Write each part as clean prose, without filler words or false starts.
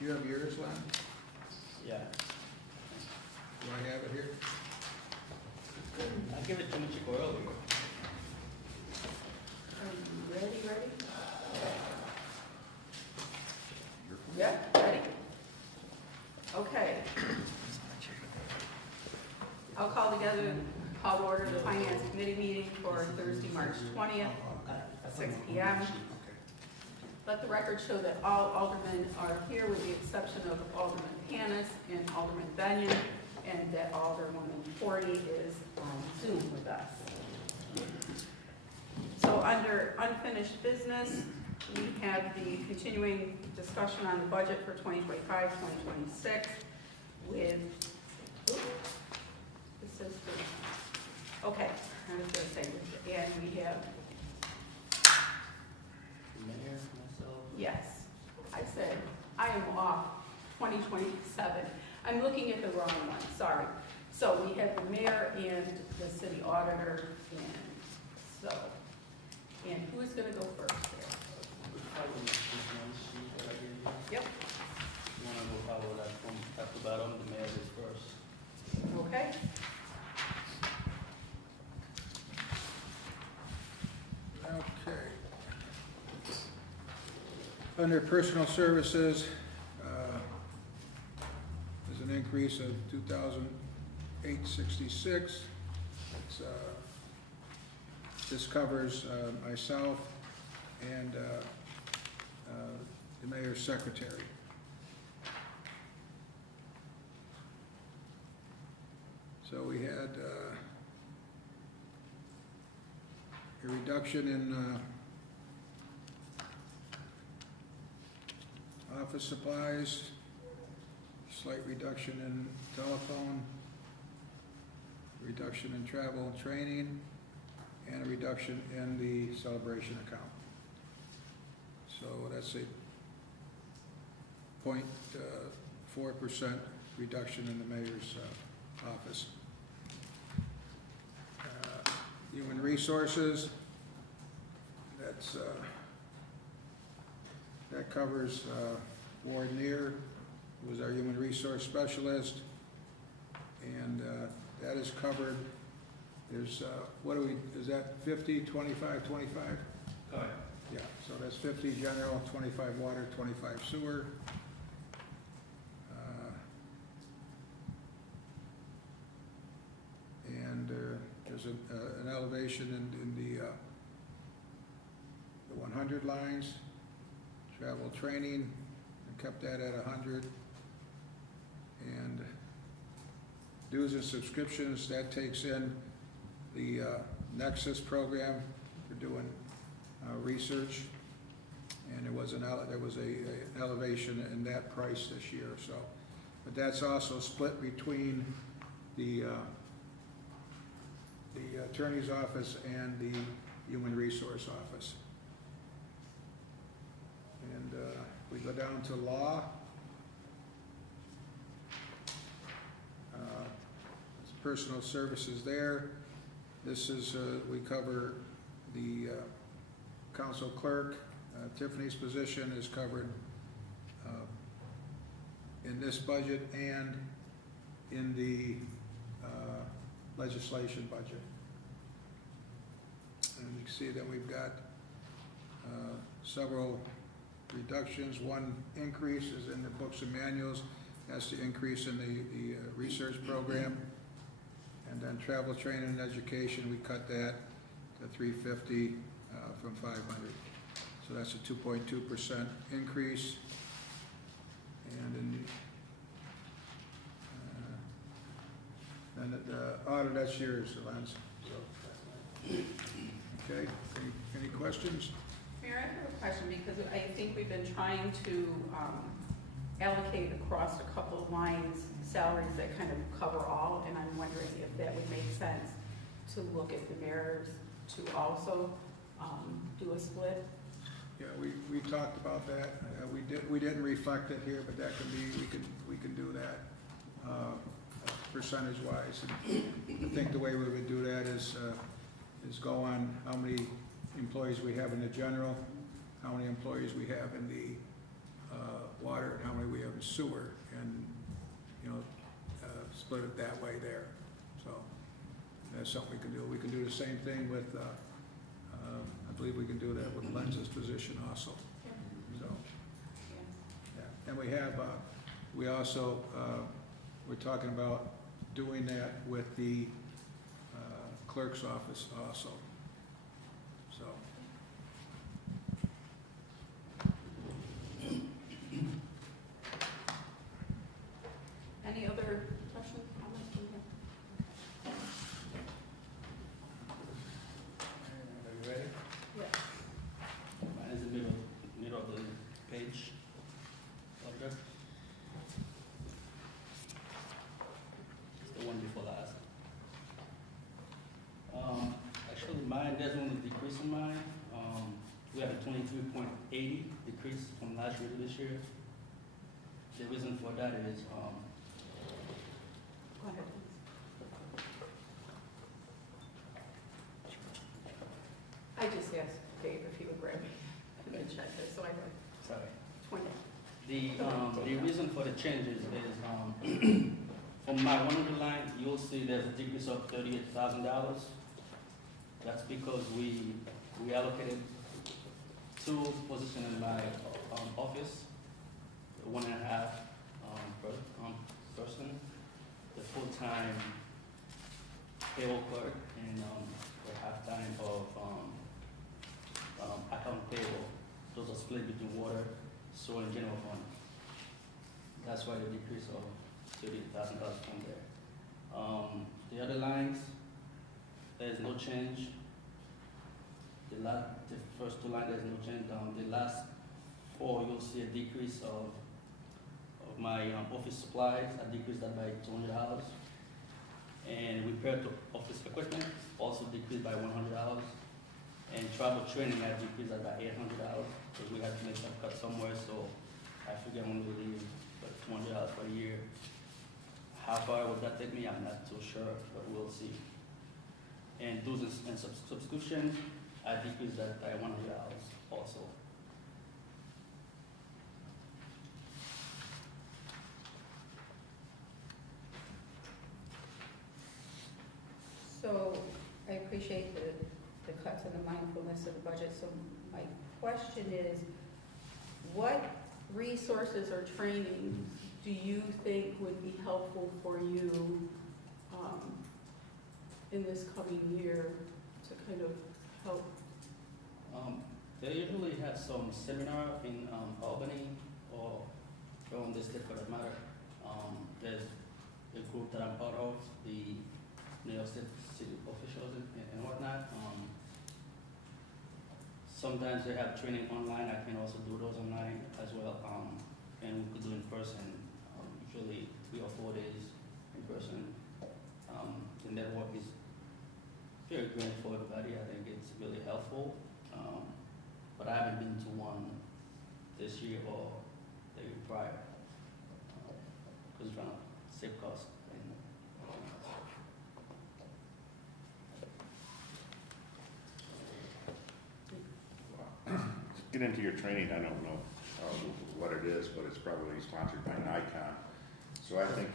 Do you have yours, Len? Yeah. Do I have it here? I'll give it to Mr. Coyle. Are you ready? Yep, ready? Okay. I'll call to order the Finance Committee meeting for Thursday, March 20th, at 6 p.m. Okay. Let the record show that all aldermen are here with the exception of Alderman Panis and Alderman Benyon, and that Alderwoman Forty is on Zoom with us. So under unfinished business, we have the continuing discussion on the budget for 2025, 2026 with, this is the, okay, I was gonna say, and we have, Mayor, myself. yes, I said, I am off 2027. I'm looking at the wrong one, sorry. So we have the mayor and the city auditor, and so, and who's gonna go first there? Follow this one sheet that I gave you. Yep. You wanna go follow that from top to bottom, the mayor is first. Okay, Okay. Under personal services, there's an increase of $2,866. It's, this covers myself and the mayor's secretary. So we had a reduction in office supplies, slight reduction in telephone, reduction in travel and training, and a reduction in the celebration account. So that's a 0.4% reduction in the mayor's office. Human resources, that's, that covers Ward Neer, who was our human resource specialist, and that is covered. There's, what do we, is that 50, 25, 25? Alright. Yeah, so that's 50 general, 25 water, 25 sewer. And there's an elevation in the 100 lines, travel training, and kept that at 100. And dues and subscriptions, that takes in the Nexus program for doing research, and there was an elevation in that price this year. So, but that's also split between the attorney's office and the human resource office. And we go down to law. It's personal services there. This is, we cover the council clerk. Tiffany's position is covered in this budget and in the legislation budget. And you can see that we've got several reductions. One increase is in the books and manuals. That's the increase in the research program. And then travel, training, and education, we cut that to $350 from $500. So that's a 2.2% increase. And in and the audit, that's yours, Lance. Okay, any questions? Mayor, I have a question because I think we've been trying to allocate across a couple of lines salaries that kind of cover all, and I'm wondering if that would make sense to look at the mayors to also do a split. Yeah, we talked about that. We didn't reflect it here, but that can be, we can do that percentage wise. And I think the way we would do that is go on how many employees we have in the general, how many employees we have in the water and how many we have in sewer, and, you know, split it that way there. So that's something we can do. We can do the same thing with, I believe we can do that with Lenz's position also, so. Yeah. And we also, we're talking about doing that with the clerk's office also, so. Any other questions, comments from here? Are you ready? Yes. Mine is the middle of the page. Okay. It's the one before last. Actually, mine, there's only a decrease in mine. We had a 23.80 decrease from last year to this year. The reason for that is, Go ahead. I just asked Dave if he would grab me and check this, so I got sorry. 20. The reason for the changes is, from my 100 line, you'll see there's a decrease of $38,000. That's because we allocated 2 positions in my office, 1.5 person, the full-time payroll clerk, and the half-time of account payroll. Those are split between water, sewer, and general fund. That's why the decrease of $30,000 from there. The other lines, there's no change. The first 2 lines, there's no change. The last 4, you'll see a decrease of my office supplies. I decreased that by $200. And repair to office equipment also decreased by $100. And travel training, I decreased that by $800 because we had to make some cuts somewhere. So I figured when we leave, but $200 for a year. How far would that take me? I'm not too sure, but we'll see. And dues and subscription, I decreased that by $100 also. So I appreciate the cuts and the mindfulness of the budget. So my question is, what resources or trainings do you think would be helpful for you in this coming year to kind of help? They usually have some seminar in Albany or from the state for that matter. There's a group that I'm part of, the New York State city officials and whatnot. Sometimes they have training online. I can also do those online as well. And we could do in person, usually 3 or 4 days in person. The network is very great for everybody. I think it's really helpful. But I haven't been to one this year or the year prior. Because we're trying to save costs. Get into your training, I don't know what it is, but it's probably sponsored by Nikon. So I think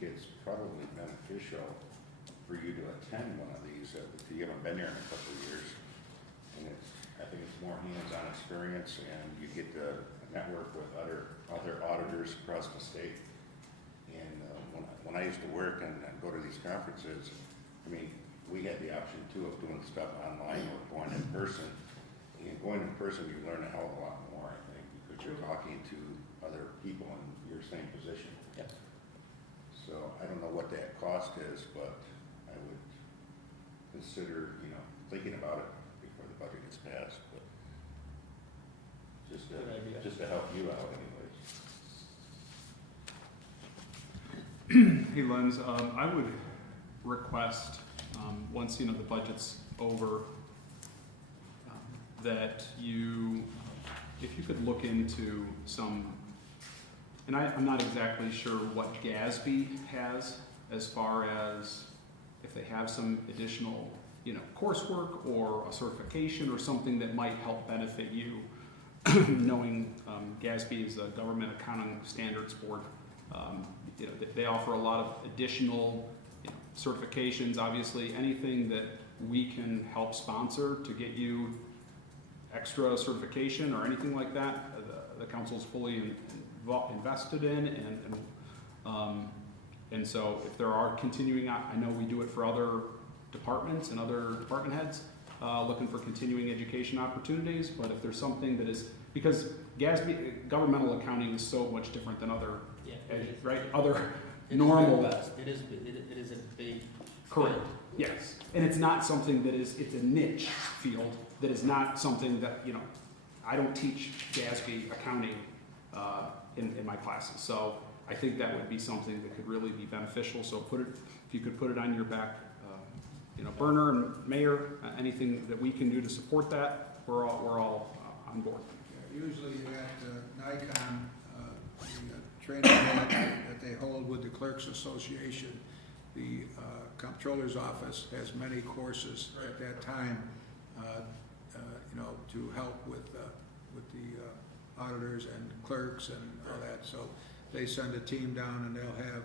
it's probably beneficial for you to attend one of these, if you haven't been there in a couple of years. And I think it's more hands-on experience, and you get to network with other auditors across the state. And when I used to work and go to these conferences, I mean, we had the option too of doing stuff online or going in person. And going in person, you learn a hell of a lot more, I think, because you're talking to other people in your same position. Yep. So I don't know what that cost is, but I would consider, thinking about it before the budget gets passed, but just to help you out anyways. Hey, Lenz, I would request, once the budget's over, that you, if you could look into some, and I'm not exactly sure what GASB has as far as if they have some additional, coursework or a certification or something that might help benefit you knowing GASB is a Government Accounting Standards Board, they offer a lot of additional certifications. Obviously, anything that we can help sponsor to get you extra certification or anything like that, the council's fully invested in, and so if there are continuing, I know we do it for other departments and other department heads, looking for continuing education opportunities, but if there's something that is, because GASB, governmental accounting is so much different than other, right, other normal. It is a big. Correct, yes, and it's not something that is, it's a niche field, that is not something that, I don't teach GASB accounting in my classes, so I think that would be something that could really be beneficial, so if you could put it on your back, burner, and mayor, anything that we can do to support that, we're all on board. Yeah, usually at NICOM, the training that they hold with the Clerks Association, the Comptroller's Office has many courses at that time, to help with the auditors and clerks and all that. So they send a team down and they'll have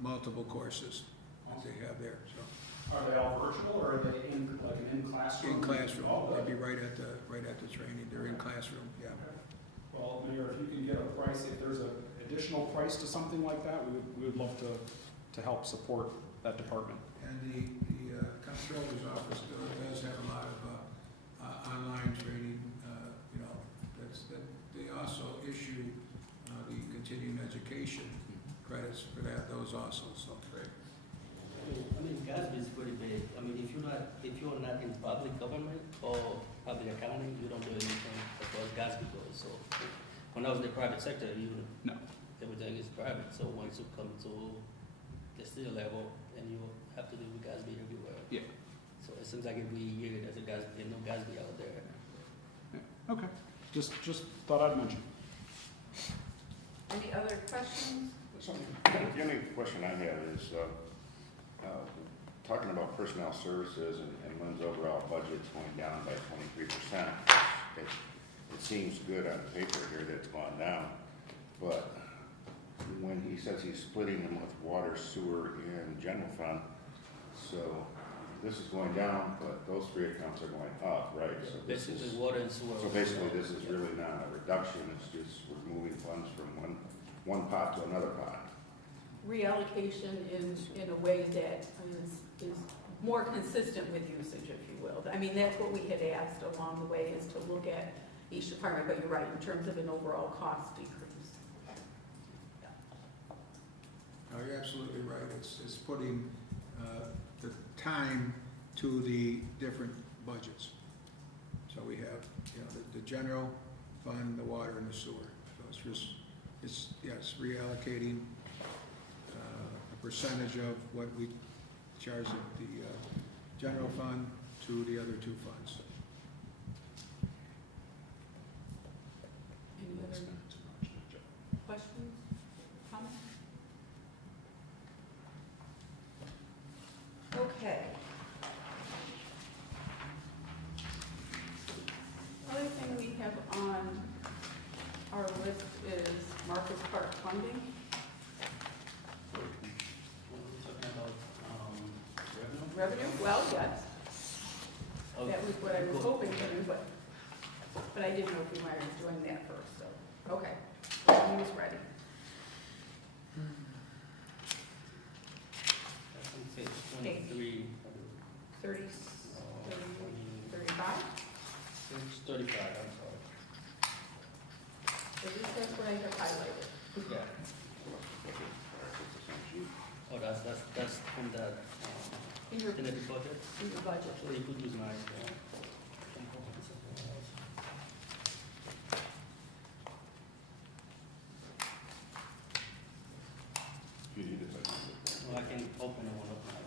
multiple courses that they have there. So Are they all virtual, or are they in classroom? in classroom, Oh, they'd be right at the training. They're in classroom. Yeah. Well, Mayor, if you can get a price, if there's an additional price to something like that, we would love to help support that department. And the Comptroller's Office does have a lot of online training, that they also issue the continuing education credits for those also, so. I mean, GASB is pretty big. I mean, if you're not in public government or public accounting, you don't do anything as far as GASB goes. So when I was in the private sector, No. everything is private. So once you come to the city level, and you have to do with GASB everywhere. Yeah. So it seems like every year there's no GASB out there. Okay, just thought I'd mention. Any other questions? The only question I have is, talking about personnel services and Lynn's overall budget's going down by 23%. It seems good on paper here that it's gone down, but when he says he's splitting them with water, sewer, and general fund, so this is going down, but those three accounts are going up, right? So this Basically, is, water and sewer. so basically this is really not a reduction, it's just we're moving funds from one pot to another pot. Reallocation in a way that is more consistent with usage, if you will. I mean, that's what we had asked along the way, is to look at each department, but you're right, in terms of an overall cost decrease. No, you're absolutely right. It's putting the time to the different budgets. So we have, the general fund, the water, and the sewer. So it's reallocating a percentage of what we charge the general fund to the other two funds. Any other questions, comments? Okay. Other thing we have on our list is Marcus Park funding. Talking about revenue. Revenue, well, yes, Oh, that was what I was hoping to do, but I didn't know if you might have doing that first, so, okay. He was ready. That's on page 23. 30, 35? Page 35, I'm sorry. So this is what I have highlighted. Yeah. Oh, that's from the, In your, tentative budget? in your budget. Actually, you could use mine. You need it, Well, I can open the one up now.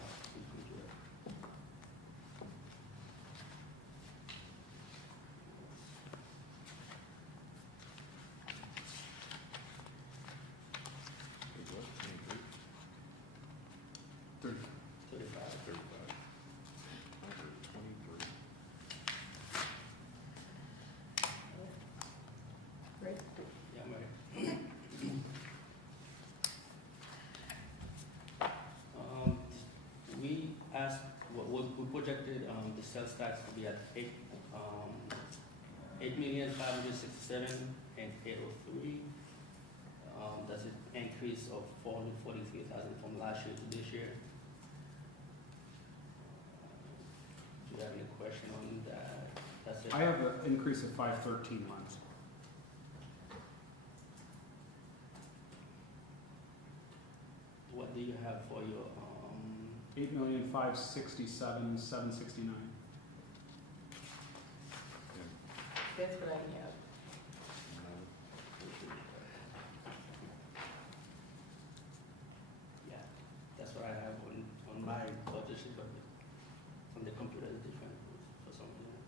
sales tax to be at 8,567,803. That's an increase of 443,000 from last year to this year. Do you have any question on that? That's it. I have an increase of 513 lines. What do you have for your, 8,567,769. That's what I have. yeah, that's what I have on my budget sheet, but on the computer is different for some reason.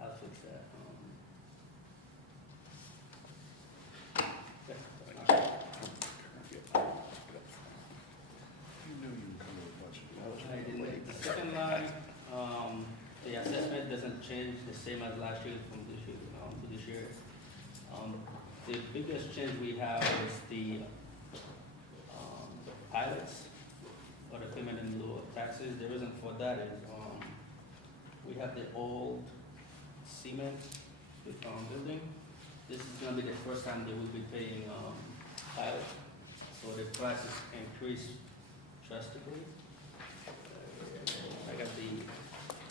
I'll fix that. Yeah, that's not- The second line, the assessment doesn't change, the same as last year from this year, to this year. The biggest change we have is the pilots, or the payment in lieu of taxes. The reason for that is, we have the old cement, building. This is gonna be the first time they will be paying, pilots, so the prices increase drastically. I got the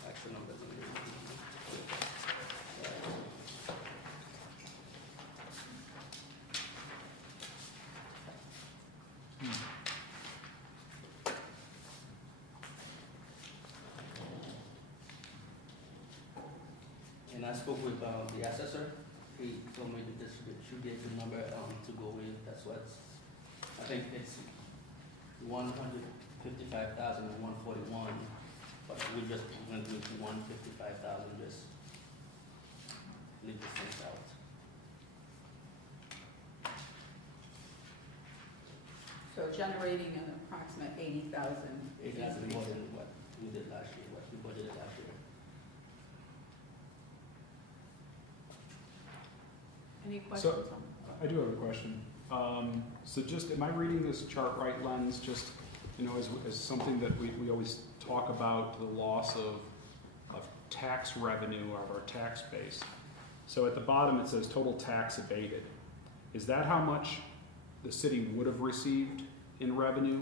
actual numbers in there. And I spoke with the assessor. He told me that this should be a good number to go with. That's what's, I think it's 155,141, but we just went with 155,000, just leave the cents out. So generating an approximate 80,000. 8,000 more than what we did last year, what we budgeted last year. Any questions on? I do have a question. So just, am I reading this chart right, Lens, just, as something that we always talk about, the loss of tax revenue of our tax base? So at the bottom, it says total tax abated. Is that how much the city would have received in revenue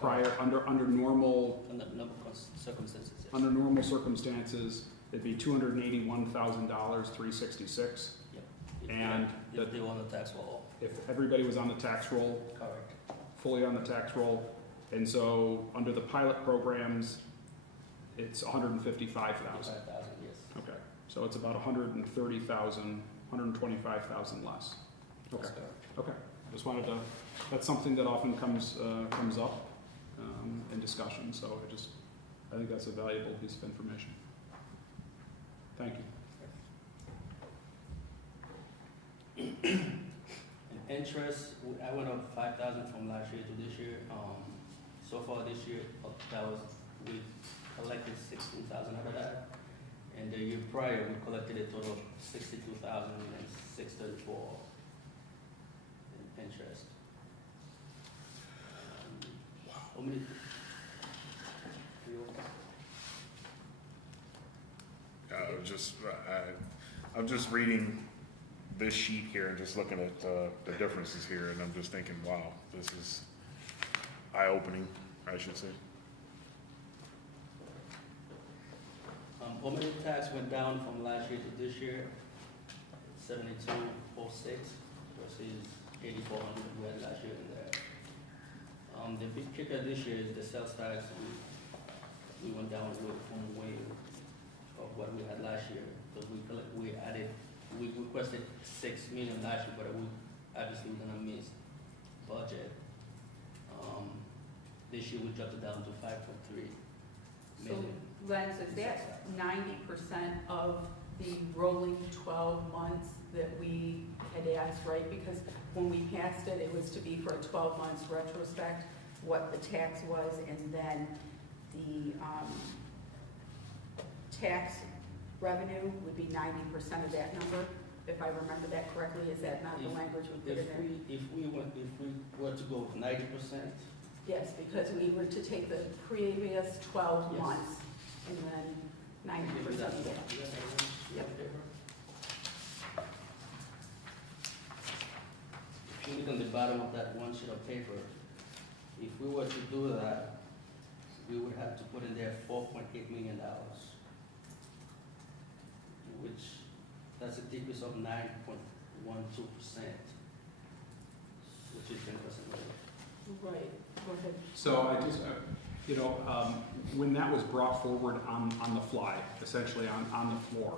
prior, under normal, Under number of circumstances, yes. under normal circumstances? It'd be $281,000, 366. And If they were on the tax roll, if everybody was on the tax roll, correct. fully on the tax roll, and so under the pilot programs, it's 155,000. 5,000, yes. Okay, so it's about 130,000, 125,000 less. That's Okay, correct. okay. Just wanted to, that's something that often comes up in discussion, so I think that's a valuable piece of information. Thank you. And interest, I went up 5,000 from last year to this year. So far this year, we collected 16,000 out of that. And the year prior, we collected a total of 62,634 in interest. How many? I'm just reading this sheet here and just looking at the differences here, and I'm just thinking, wow, this is eye-opening, I should say. Home tax went down from last year to this year, 7206 versus 8400 we had last year in there. The big kicker this year is the sales tax. We went down from way of what we had last year, because we requested 6 million last year, but we obviously we're gonna miss budget. This year we dropped it down to 5.3 So, million. Lens, is that 90% of the rolling 12 months that we had asked, right? Because when we passed it, it was to be for a 12 months retrospect, what the tax was, and then the tax revenue would be 90% of that number, if I remember that correctly. Is that not the language we put in there? If we were to go with 90%, Yes, because we were to take the previous 12 Yes. months and then 90% of that. Yep. If you look on the bottom of that one sheet of paper, if we were to do that, we would have to put in there $4.8 million, which, that's a decrease of 9.12%, which is 10% lower. Right, go ahead. So I just, when that was brought forward on the fly, essentially on the floor,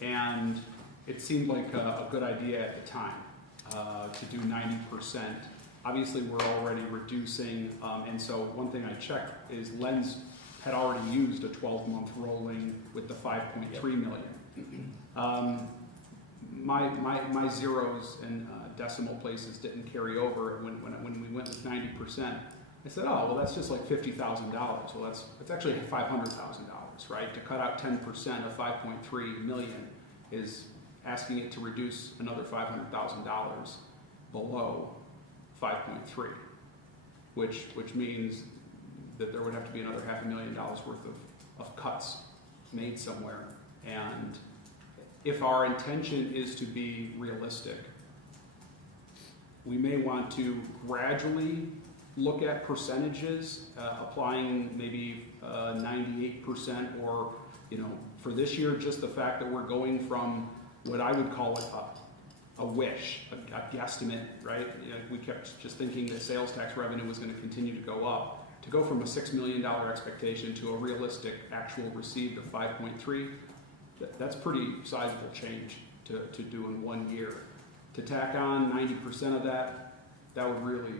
and it seemed like a good idea at the time to do 90%. Obviously, we're already reducing, and so one thing I checked is Lens had already used a 12-month rolling with the 5.3 million. My zeros and decimal places didn't carry over. When we went with 90%, I said, oh, well, that's just like $50,000. Well, that's actually $500,000, right? To cut out 10% of 5.3 million is asking it to reduce another $500,000 below 5.3, which means that there would have to be another $500,000 worth of cuts made somewhere. And if our intention is to be realistic, we may want to gradually look at percentages, applying maybe 98%, or, for this year, just the fact that we're going from what I would call a wish, a guesstimate, right? We kept just thinking that sales tax revenue was going to continue to go up. To go from a $6 million expectation to a realistic actual received of 5.3, that's pretty sizable change to do in 1 year. To tack on 90% of that would really,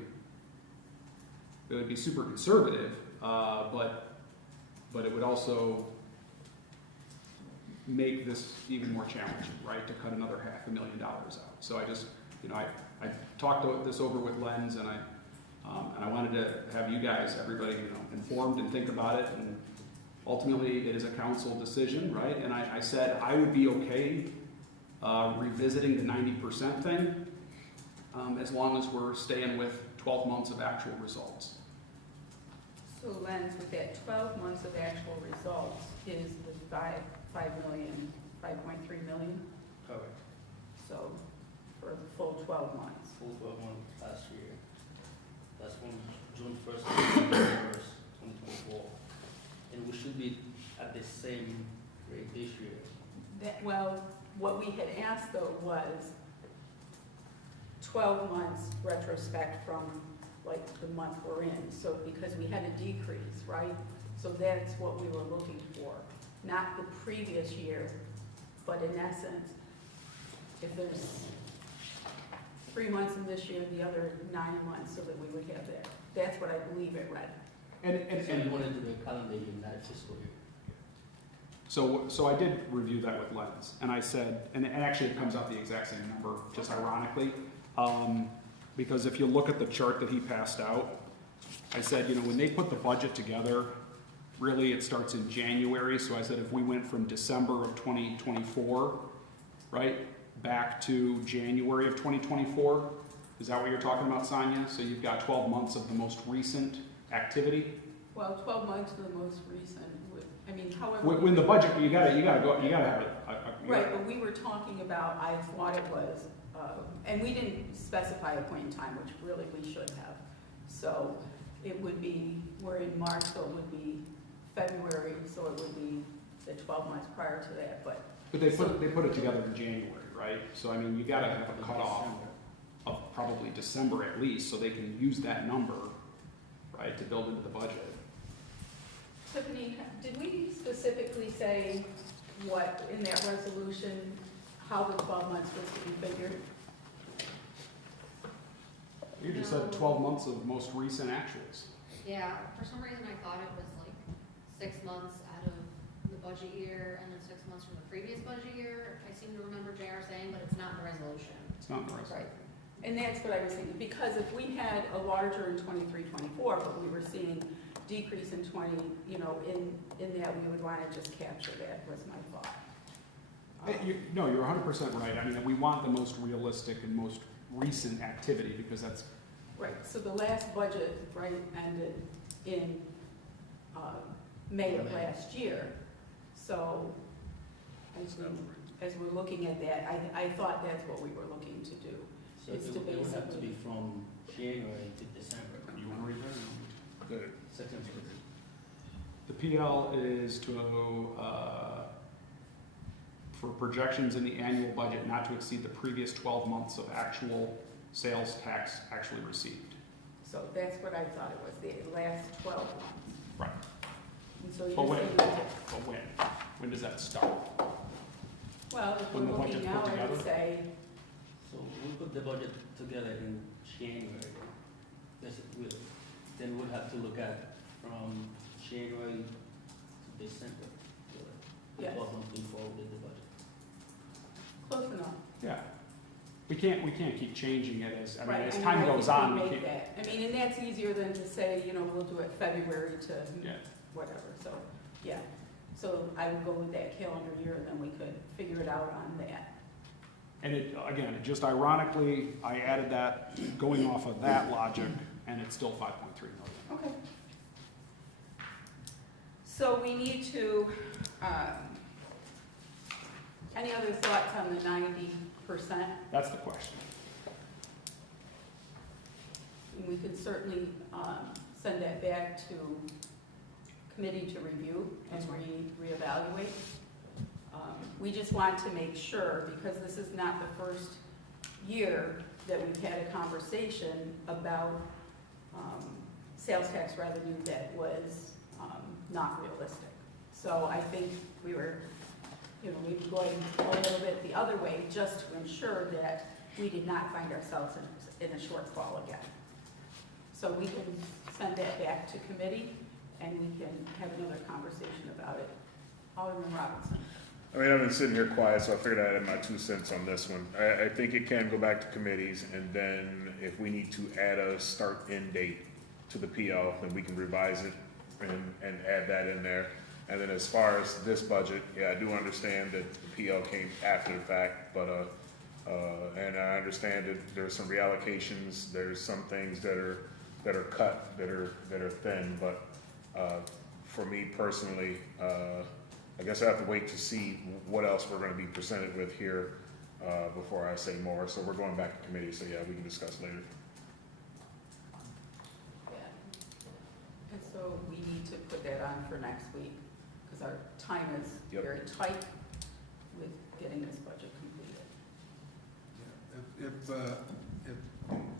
it would be super conservative, but it would also make this even more challenging, right? To cut another $500,000 out. So I just, I talked this over with Lens, and I wanted to have you guys, everybody, informed and think about it. And ultimately, it is a council decision, right? And I said I would be okay revisiting the 90% thing as long as we're staying with 12 months of actual results. So Lens, with that 12 months of actual results, is the 5.3 million? Correct. So for the full 12 months. Full 12 months last year. That's from June 1st to June 1st, 2024. And we should be at the same rate this year. Well, what we had asked though was 12 months retrospect from like the month we're in. So because we had a decrease, right? So that's what we were looking for. Not the previous year, but in essence, if there's 3 months in this year, the other 9 months, so that we would have that. That's what I believe it read. So you want to do the calendar year, not fiscal year. So I did review that with Lens, and I said, and actually it comes out the exact same number, just ironically, because if you look at the chart that he passed out, I said, when they put the budget together, really it starts in January. So I said, if we went from December of 2024, right, back to January of 2024, is that what you're talking about, Sonia? So you've got 12 months of the most recent activity? Well, 12 months of the most recent, however. When the budget, you gotta have it. Right, but we were talking about, I thought it was, and we didn't specify a point in time, which really we should have. So it would be, we're in March, so it would be February, so it would be the 12 months prior to that, but. But they put it together in January, right? So you gotta have a cutoff of probably December at least, so they can use that number, right, to build into the budget. Tiffany, did we specifically say what, in that resolution, how the 12 months was to be figured? You just said 12 months of most recent actuals. Yeah, for some reason I thought it was like 6 months out of the budget year and then 6 months from the previous budget year. I seem to remember JR saying, but it's not in the resolution. It's not in the resolution. Right. And that's what I was thinking, because if we had a larger in 23, 24, but we were seeing decrease in 20, in that we would want to just capture that, was my thought. No, you're 100% right. We want the most realistic and most recent activity because that's... Right, so the last budget, right, ended in May of last year. So as we're looking at that, I thought that's what we were looking to do. So It's it to would have to basically- be from January to December. You want to read that? The- September. The PL is to, for projections in the annual budget not to exceed the previous 12 months of actual sales tax actually received. So that's what I thought it was, the last 12 months. Right. And so you're But when? saying, But when? When does that start? well, if we're When the looking budget's now, put I would together? say, So we put the budget together in January. Then we'll have to look at from January to December. Yes. 12 months before we did the budget. close enough. Yeah. We can't keep changing it as, I mean, Right, as I mean, time I goes think on, we we make can't. that. I mean, and that's easier than to say, you know, we'll do it February to Yeah. whatever, so, yeah. So I would go with that calendar year, and then we could figure it out on that. And it, again, just ironically, I added that, going off of that logic, and it's still 5.3 million. Okay. So we need to, any other thoughts on the 90%? That's the question. We could certainly send that back to committee to review and That's fine. reevaluate. We just want to make sure, because this is not the first year that we've had a conversation about sales tax revenue that was not realistic. So I think we were, you know, we were going a little bit the other way just to ensure that we did not find ourselves in a shortfall again. So we can send that back to committee, and we can have another conversation about it. Alderman Robinson. I mean, I've been sitting here quiet, so I figured I'd add my 2 cents on this one. I think it can go back to committees, and then if we need to add a start-end date to the PL, then we can revise it and add that in there. And then as far as this budget, yeah, I do understand that the PL came after the fact, but, and I understand that there's some reallocations, there's some things that are cut, that are thin, but, for me personally, I guess I have to wait to see what else we're gonna be presented with here, before I say more. So we're going back to committee, so yeah, we can discuss later. Yeah. And so we need to put that on for next week, because our time is Yep. very tight with getting this budget completed. If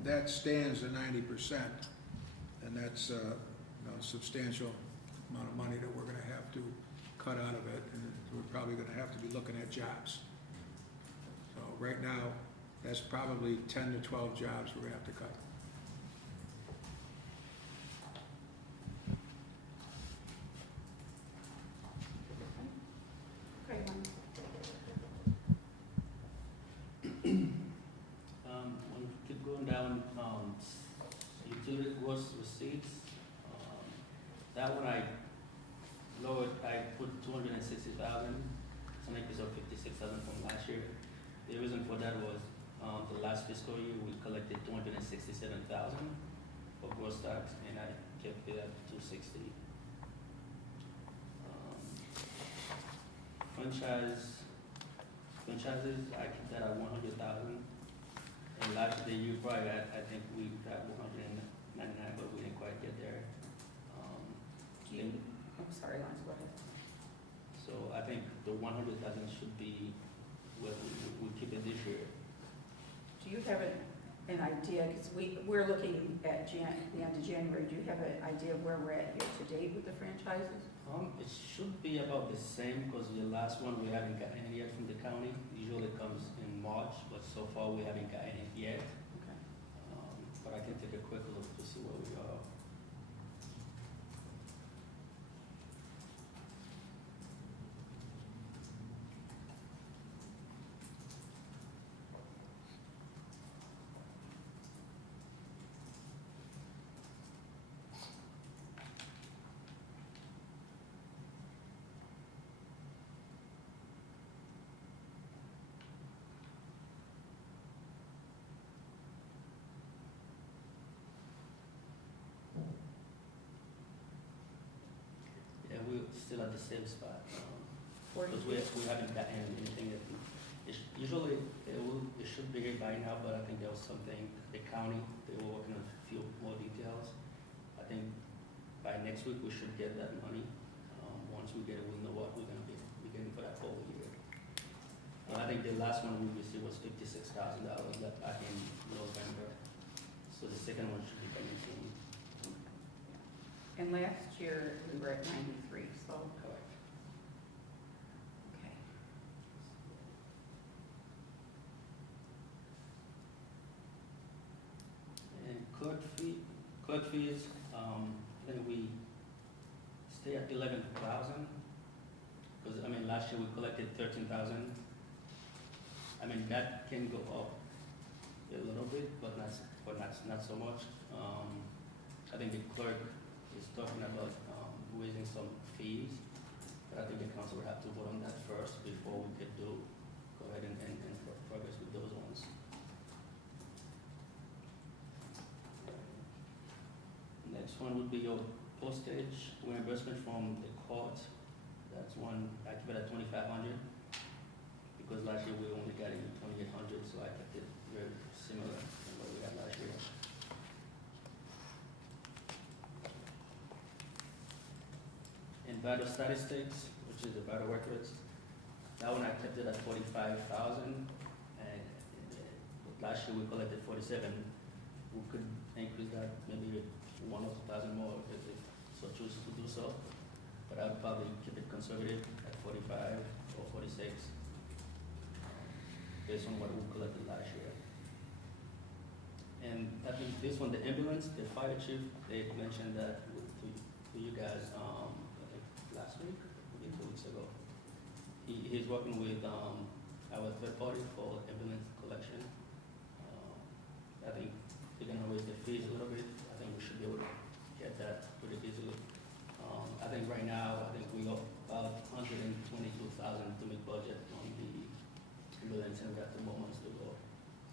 that stands at 90%, then that's a substantial amount of money that we're gonna have to cut out of it, and we're probably gonna have to be looking at jobs. So right now, that's probably 10 to 12 jobs we're gonna have to cut. Okay, Mike. When we keep going down, utility gross receipts, that one I lowered, I put 260,000, it's an increase of 56,000 from last year. The reason for that was, the last fiscal year, we collected 267,000 for gross tax, and I kept it at 260. Franchises, I kept that at 100,000. And last year prior, I think we got 199, but we didn't quite get there. I'm sorry, Lance, go ahead. So I think the 100,000 should be what we keep it this year. Do you have an idea, because we're looking at the end of January, do you have an idea of where we're at year to date with the franchises? It should be about the same, because the last one, we haven't got any yet from the county. Usually it comes in March, but so far we haven't got any yet. Okay. But I can take a quick look to see where we are. at the same spot. Forty Because we haven't gotten anything that, usually it should be here by now, but I think there was something, the county, they were working on a few more details. I think by next week we should get that money. Once we get it, we'll know what we're gonna be getting for that whole year. And I think the last one we received was $56,000 that back in November. So the second one should be coming soon. And last year, we were at 93, so, Correct. okay. And clerk fees, I think we stay at 11,000. Because, I mean, last year we collected 13,000. I mean, that can go up a little bit, but not so much. I think the clerk is talking about, raising some fees, but I think the council would have to vote on that first before we could go ahead and progress with those ones. Next one would be your postage reimbursement from the court. That's one, I keep it at 2,500, because last year we only got it in 2,800, so I kept it very similar to what we had last year. And vital statistics, which is the vital records, that one I kept it at 45,000, and last year we collected 47. We could increase that maybe 1 or 2,000 more if so choose to do so, but I would probably keep it conservative at 45 or 46, based on what we collected last year. And I think this one, the ambulance, the fire chief, they mentioned that to you guys, I think last week, maybe 2 weeks ago. He's working with our third party for ambulance collection. I think they're gonna raise the fees a little bit. I think we should be able to get that pretty easily. I think right now, I think we got about 122,000 to make budget on the ambulance, and we got 2 more months to go.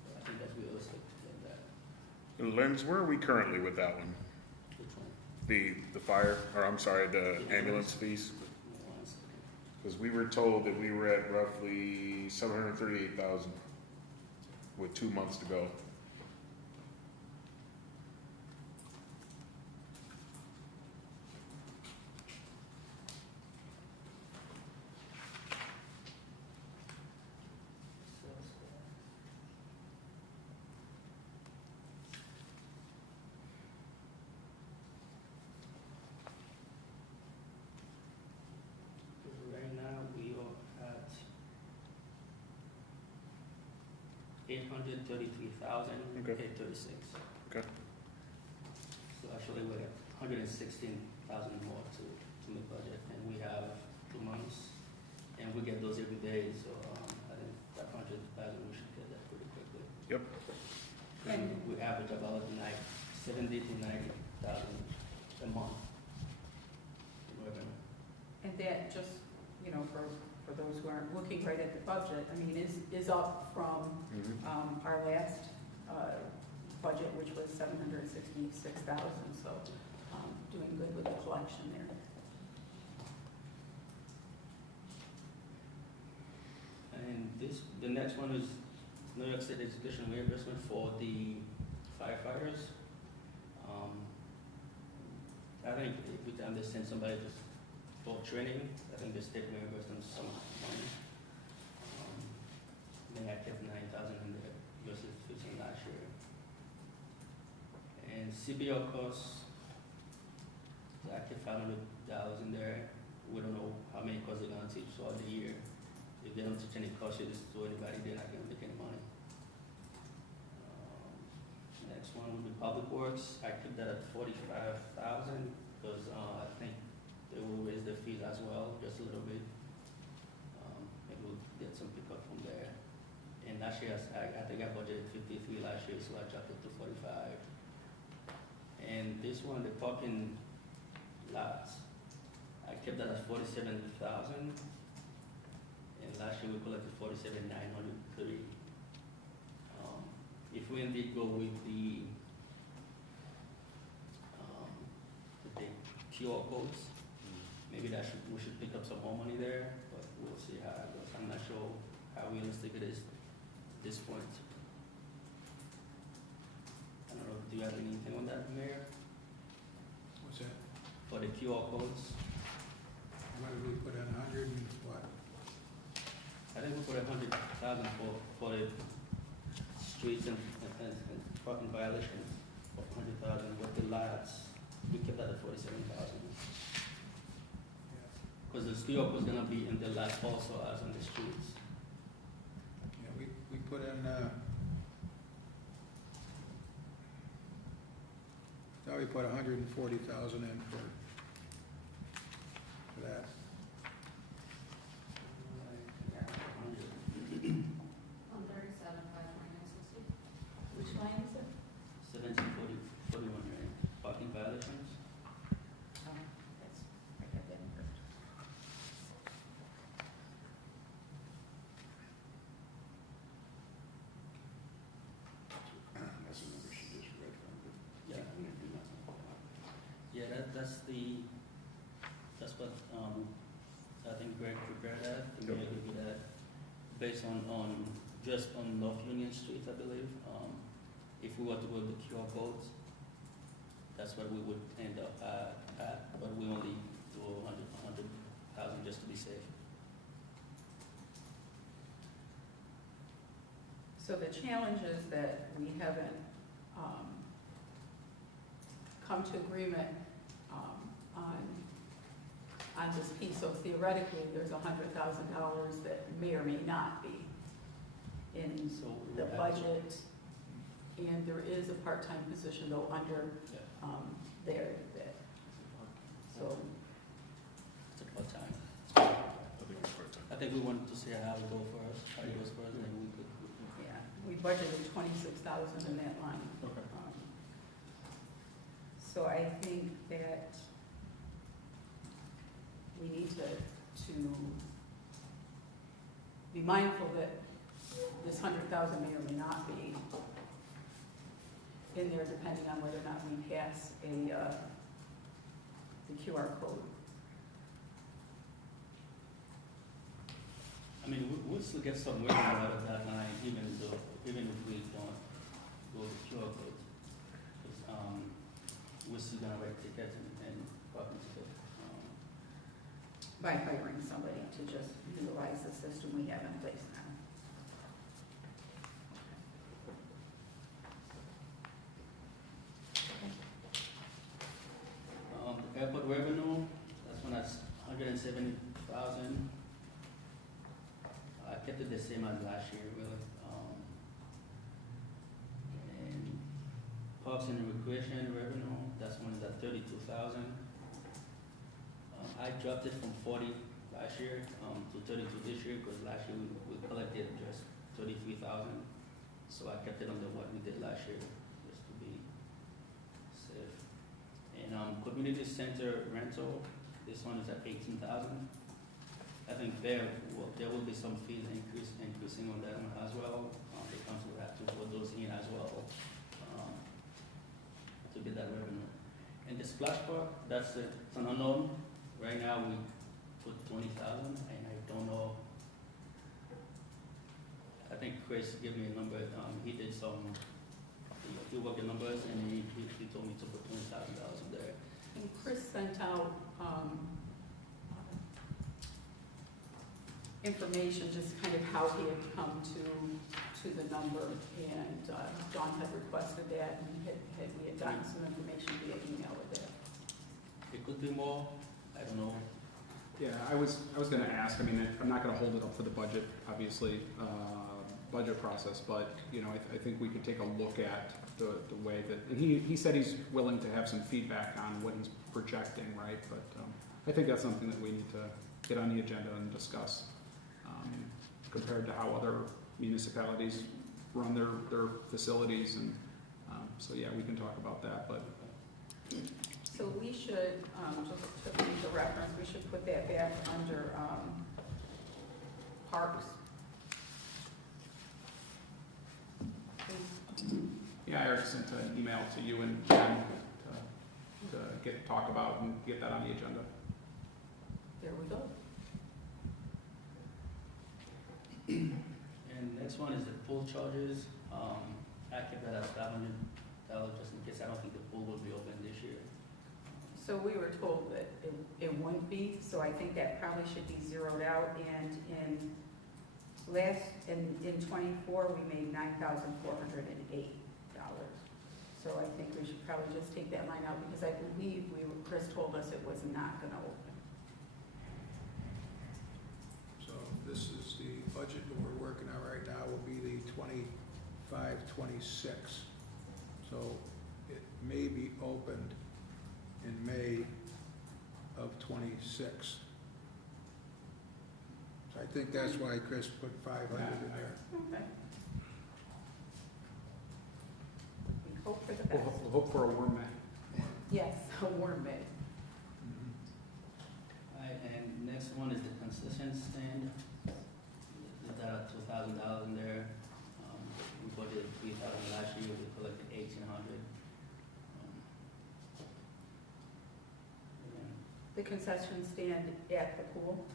So I think that's realistic to get that. Lenz, where are we currently with that one? Which one? The fire, or I'm sorry, the ambulance fees? One second. Because we were told that we were at roughly 738,000 with 2 months to go. Right now, we are at 833,836. Okay. So actually, we're at 116,000 more to make budget, and we have 2 months, and we get those every day, so I think that 100,000, we should get that pretty quickly. Yep. And We average about 70 to 90,000 a month in revenue. And that just, you know, for those who aren't looking right at the budget, I mean, is up from our last budget, which was 766,000, so doing good with the collection there. And the next one is New York State Education reimbursement for the firefighters. I think every time they send somebody for training, I think the state reimburses them some money. They had kept 9,000 in there versus 15 last year. And CPO costs, I kept $500 in there. We don't know how many courses they're gonna teach throughout the year. If they don't teach any courses to anybody, they're not gonna make any money. Next one would be Public Works. I keep that at 45,000 because I think they will raise their fees as well, just a little bit. Maybe we'll get some pickup from there. And last year, I think I budgeted 53 last year, so I dropped it to 45. And this one, the parking lots, I kept that at 47,000. And last year we collected 47,903. If we indeed go with the QR codes, maybe maybe we should pick up some more money there, but we'll see how it goes. I'm not sure how realistic it is at this point. I don't know, do you have anything on that, Mayor? What's that? For the QR codes? What did we put in, 100 and what? I think we put 100,000 for the streets and parking violations, for 100,000, with the lots, we kept that at 47,000. Because the ski was gonna be in the lot also as on the streets. Yeah, we put in, thought we put 140,000 in for that. Yeah, 100. 137,529.60. Which line is it? 1741, right? Parking violations. Oh, that's, I got that first. That's the number she just read from, but Yeah. we didn't do nothing. Yeah, that's what, I think Greg prepared that, and Yep. we'll give you that, based on, just on North Union Street, I believe. If we were to go with the QR codes, that's what we would end up at, but we only do 100,000 just to be safe. So the challenge is that we haven't come to agreement on this piece. So theoretically, there's $100,000 that may or may not be in So we the would have to- budget. And there is a part-time position though under Yeah. there, that, so, It's about time. I think it's part-time. I think we wanted to see how it go first, how it goes first, and then we could. yeah, we budgeted 26,000 in that line. Okay. So I think that we need to be mindful that this 100,000 may or may not be in there depending on whether or not we pass the QR code. I mean, we'll still get some revenue out of that line, even if we don't go with QR codes. Because, we're still gonna write tickets and parking tickets. By hiring somebody to just utilize the system we have in place now. The airport revenue, that's when that's 170,000. I kept it the same as last year, really. And parks and recreation revenue, that's when it's at 32,000. I dropped it from 40 last year, to 32 this year, because last year we collected just 33,000. So I kept it under what we did last year, just to be safe. And, community center rental, this one is at 18,000. I think there will be some fees increasing on that one as well. The council will have to put those in as well, to get that revenue. And the splash park, it's an unknown. Right now, we put 20,000, and I don't know. I think Chris gave me a number, he did he worked the numbers, and he told me to put $20,000 in there. And Chris sent out information, just kind of how he had come to the number, and John had requested that, and we had gotten some information via email with that. It could be more, I don't know. Yeah, I was gonna ask, I mean, I'm not gonna hold it up for the budget, obviously, budget process, but, you know, I think we could take a look at the way that, and he said he's willing to have some feedback on what he's projecting, right? But I think that's something that we need to get on the agenda and discuss, compared to how other municipalities run their facilities, and so, yeah, we can talk about that, but. So we should, just to use a reference, we should put that back under parks. Yeah, I already sent an email to you and Jen to talk about and get that on the agenda. There we go. And next one is the pool charges. I kept that at $500 just in case. I don't think the pool will be open this year. So we were told that it wouldn't be, so I think that probably should be zeroed out, and in '24, we made $9,408. So I think we should probably just take that line out, because I believe Chris told us it was not gonna open. So this is the budget that we're working on right now, will be the 25-26. So it may be opened in May of '26. So I think that's why Chris put 500 in there. Okay. We hope for the We'll best. hope for a warm May. Yes, a warm May. Mhm. Alright, and next one is the concession stand. There's that $2,000 in there. We budgeted $3,000 last year, we collected $1,800. The concession stand at the pool,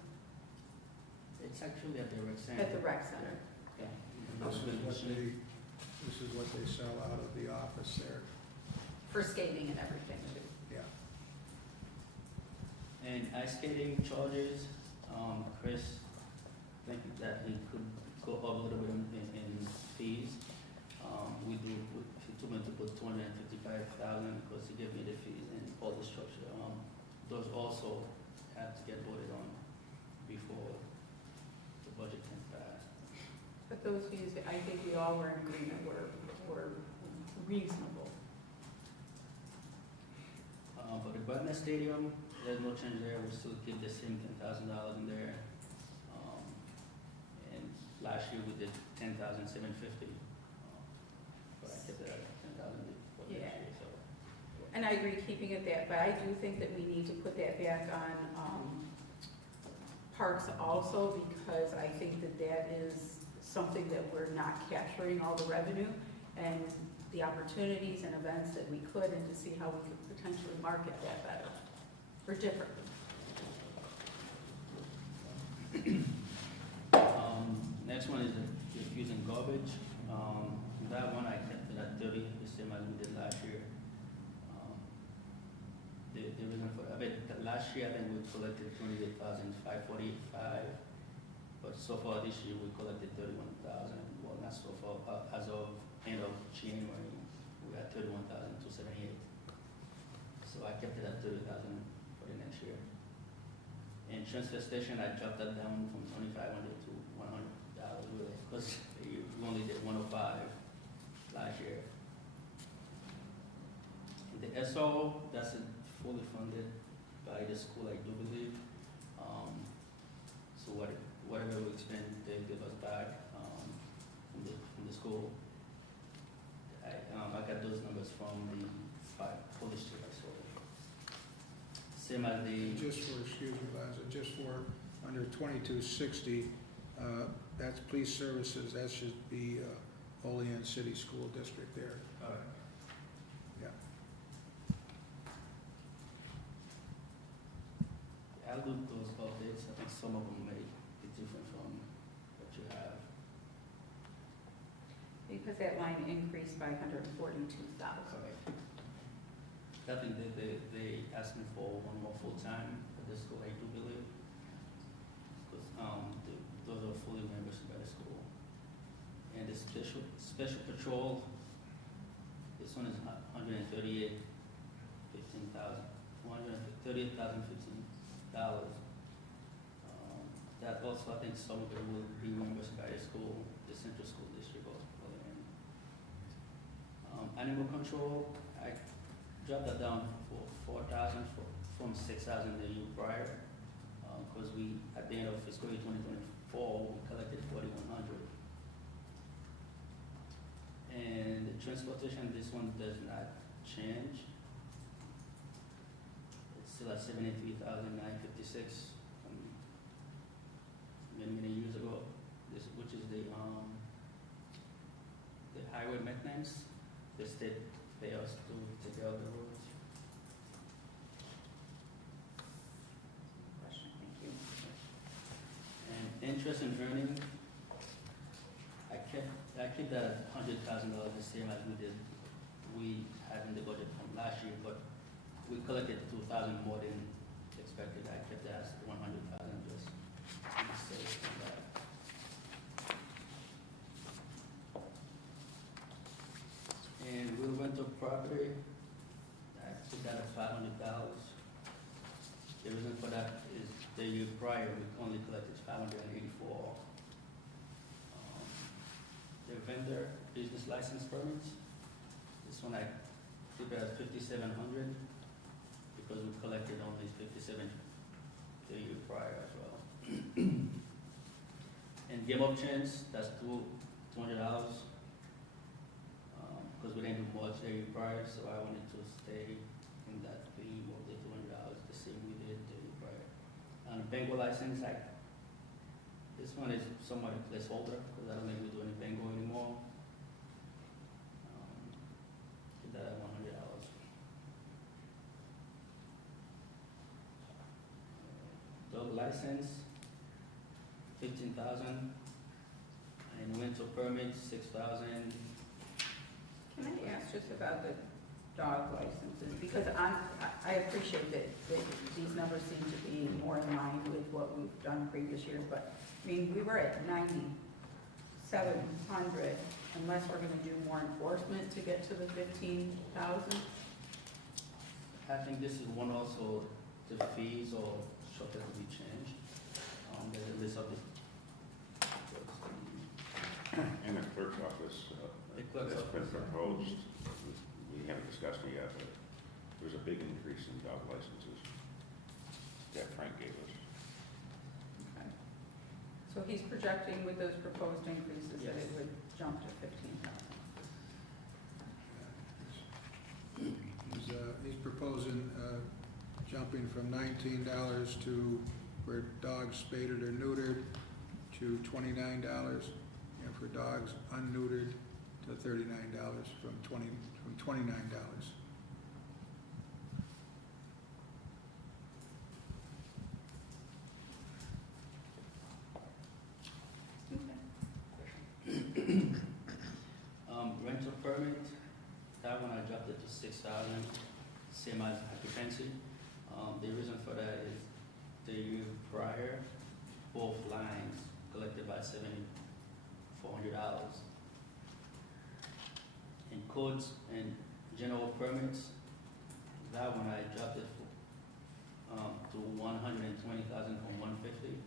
It's actually at the rec center. at the rec center. Yeah. This is what they sell out of the office there, For skating and everything too. yeah. And ice skating charges, Chris, think that he could go up a little bit in fees. He told me to put $255,000 because he gave me the fees and all the structure. Those also have to get voted on before the budget can pass. But those fees, I think we all were in agreement, were reasonable. For the Butler Stadium, there's no change there, we still keep the same $10,000 in there. And last year we did $10,750. But I kept it at $10,000 for this Yeah. year, so. And I agree keeping it that, but I do think that we need to put that back on parks also, because I think that that is something that we're not capturing all the revenue and the opportunities and events that we could, and to see how we could potentially market that better or differently. Next one is the using garbage. That one I kept it at 30, the same as we did last year. The reason for, last year I think we collected 28,545, but so far this year we collected 31,000. Well, not so far, as of end of January, we got 31,278. So I kept it at 30,000 for the next year. And transfer station, I dropped that down from $2,500 to $100 really, because we only did 105 last year. The SO, that's fully funded by the school, I do believe. So whatever we spend, they give us back from the school. I got those numbers from the police chief I saw. Same as the. Just for, excuse me, Liza, just for under 2260, that's police services, that should be Olean City School District there. Yeah. I'll do those updates. I think some of them may be different from what you have. Because that line increased by 142,000. I think they asked me for one more full-time at the school, I do believe. Because those are fully reimbursed by the school. And the special patrol, this one is $138,015. That also, I think some of it will be reimbursed by the school, the central school district of Olean. Animal control, I dropped that down for 4,000 from 6,000 the year prior, because we, at the end of fiscal year 2024, we collected 4,100. And the transportation, this one does not change. It's still at 73,956 from many years ago. Which is the highway maintenance. The state pay us to take care of the roads. Question, thank you. interest in earning, I kept that $100,000 the same as we had in the budget from last year, but we collected 2,000 more than expected. I kept that as 100,000 just to be safe on that. And we went to property, I put that at $500. The reason for that is the year prior, we only collected 584. The vendor business license permits, this one I put at 5,700 because we collected only 57 the year prior as well. And game of chance, that's $200. Because we didn't do much the year prior, so I wanted to stay in that theme of the $200, the same we did the year prior. And bingo license, this one is somewhat a placeholder, because I don't think we do any bingo anymore. Keep that at $100. Dog license, 15,000. And winter permit, 6,000. Can I ask just about the dog licenses? Because I appreciate that these numbers seem to be more in line with what we've done previous years, but, I mean, we were at 9,700, unless we're gonna do more enforcement to get to the 15,000? I think this is one also, the fees or structure to be changed. There's a list of the. In the clerk's office, The clerk's that's been office. proposed, we haven't discussed it yet, but there's a big increase in dog licenses that Frank gave us. Okay. So he's projecting with those proposed increases that it Yes. would jump to 15,000. He's proposing jumping from $19 to, for dogs spaded or neutered, to $29, and for dogs unneutered to $39 from $29. Rental permit, that one I dropped it to 6,000, same as occupancy. The reason for that is the year prior, both lines collected about $7,400. In codes and general permits, that one I dropped it to 120,000 from 150.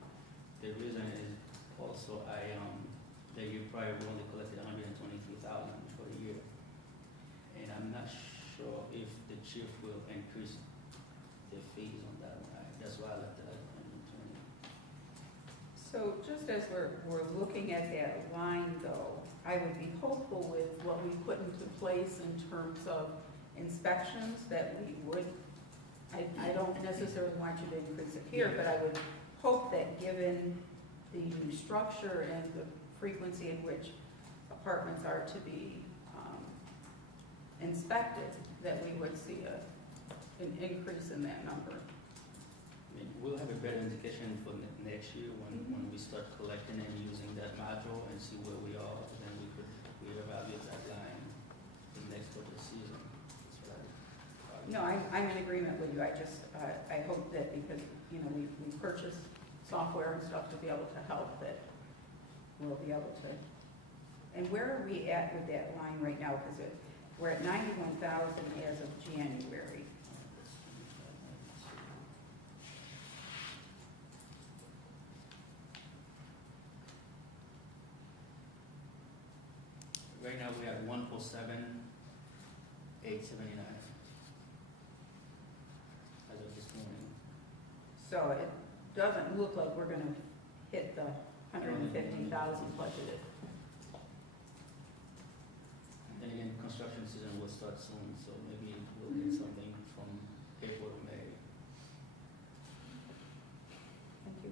The reason is also the year prior we only collected 123,000 for the year. And I'm not sure if the chief will increase the fees on that one. That's why I left it at 120. So just as we're looking at that line though, I would be hopeful with what we put into place in terms of inspections that we would, I don't necessarily want you to increase it here, but I would hope that given the new structure and the frequency in which apartments are to be inspected, that we would see an increase in that number. I mean, we'll have a better indication for next year when we start collecting and using that module and see where we are, then we could reevaluate that line the next budget season. That's what I would. No, I'm in agreement with you. I just, I hope that because, you know, we purchase software and stuff to be able to help, that we'll be able to. And where are we at with that line right now? Because we're at 91,000 as of January. Right now, we have 107,879 as of this morning. So it doesn't look like we're gonna hit the 150,000 budgeted. Then again, construction season will start soon, so maybe we'll get something from April to May. Thank you.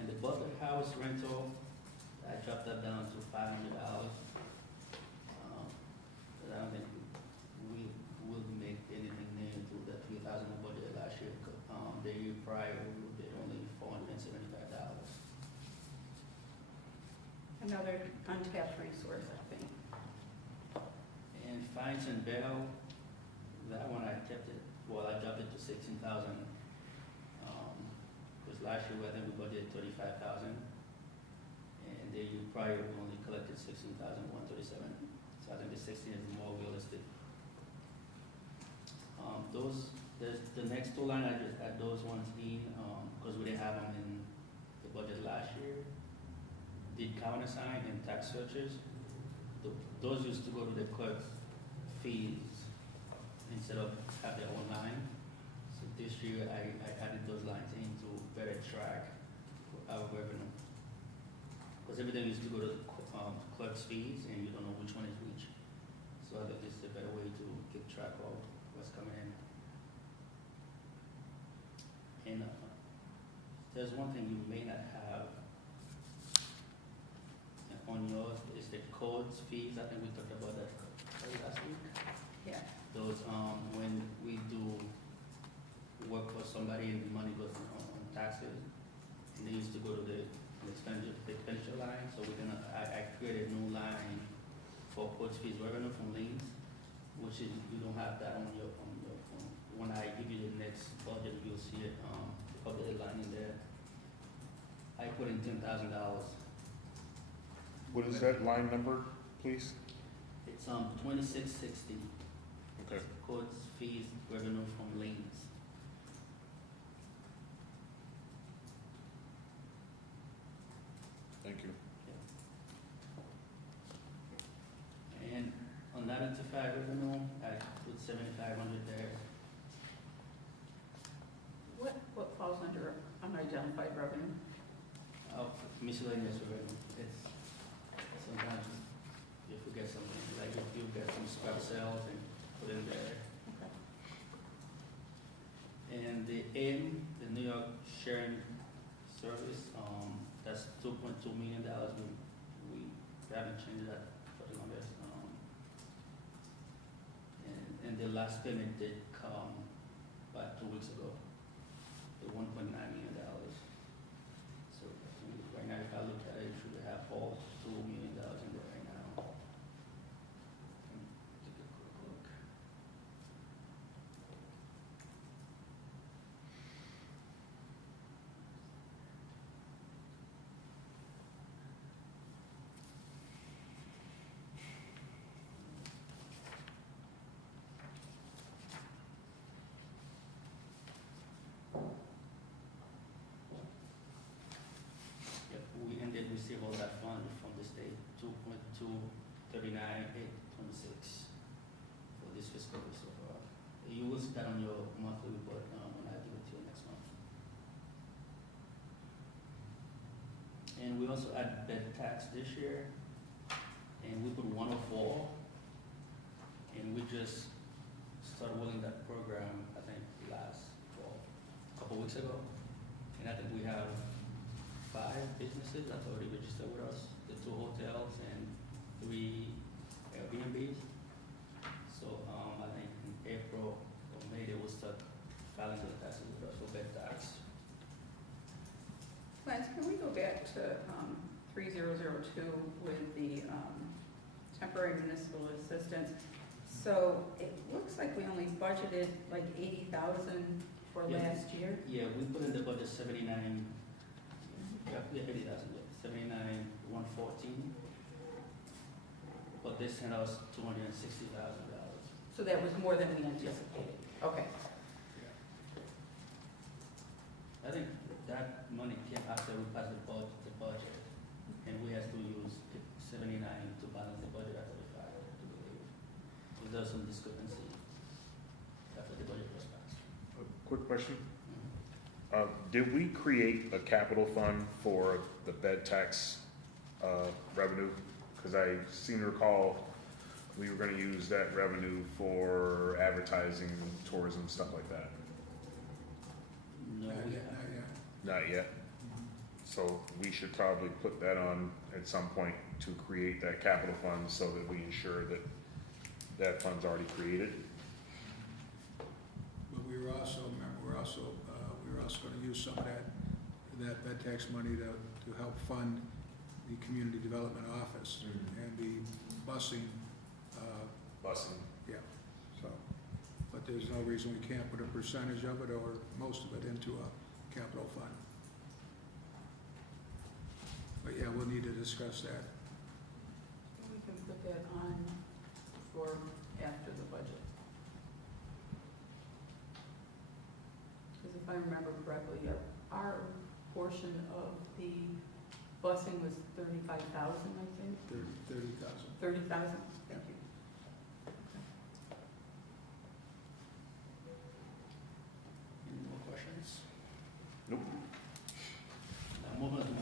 And the Butler House rental, I dropped that down to $500. But I don't think we will make anything near to the 3,000 budget last year. The year prior, we did only $475. source, I think. And fines and bail, that one I kept it, well, I dropped it to 16,000. Because last year, I think we budgeted 35,000. And the year prior, we only collected 16,137. So I think the 16 is more realistic. The next two line, I just add those ones in, because we didn't have them in the budget last year. The countersign and tax searches, those used to go to the clerk fees instead of have their own line. So this year, I added those lines in to better track our revenue. Because everything used to go to clerk's fees, and you don't know which one is which. So I think this is a better way to keep track of what's coming in. And there's one thing you may not have on yours, is the codes fees. I think we talked about that last week. Yeah. Those, when we do work for somebody and the money goes on taxes, and they used to go to the expenditure line, so I created a new line for codes fees revenue from liens, which is, you don't have that on your phone. When I give you the next budget, you'll see it, updated line in there. I put in $10,000. What is that line number, please? It's 2660. Okay. Codes fees revenue from liens. Thank you. And on unidentified revenue, I put 7,500 there. What falls under unidentified revenue? Miscellaneous revenue. It's sometimes you forget something, like if you get some scrap sales and put in there. Okay. And the New York Sharing Service, that's $2.2 million. We haven't changed that for the longest. And the last payment did come about 2 weeks ago, the $1.9 million. So right now, if I look at it, it should have all $2 million in there right now. Take a quick look. Yep, we ended receive all that fund from the state, 2.239826 for this fiscal year so far. You will see that on your monthly report when I give it to you next month. And we also add bed tax this year, and we put 104, and we just started rolling that program, I think, last fall, a couple weeks ago. And I think we have 5 businesses that's already registered with us, the 2 hotels and 3 Airbnbs. So I think in April or May, they will start filing the taxes with us for bed tax. Lance, can we go back to 3002 with the temporary municipal assistance? So it looks like we only budgeted like 80,000 for Yeah. last year. Yeah, we put in the budget 79, yeah, 80,000, yeah, 79,114. But they sent us $260,000. So that was more than we anticipated. Okay. I think that money came after we passed the budget, and we had to use 79 to balance the budget at 35, I believe. So there's some discrepancy after the budget was passed. Quick question. Did we create a capital fund for the bed tax revenue? Because I seem to recall we were going to use that revenue for advertising, tourism, stuff like that. No, Not we yet, haven't. Not yet. So we should probably put that on at some point to create that capital fund so that we ensure that that fund's already created. But we were also, remember, we were also gonna use some of that bed tax money to help fund the community development office and the busing, Busing. yeah, so. But there's no reason we can't put a percentage of it or most of it into a capital fund. But yeah, we'll need to discuss that. We can put that on for after the budget. Because if I remember correctly, our portion of the busing was 35,000, I think. 30,000. 30,000, thank you. Any more questions? Nope. Now, moving on to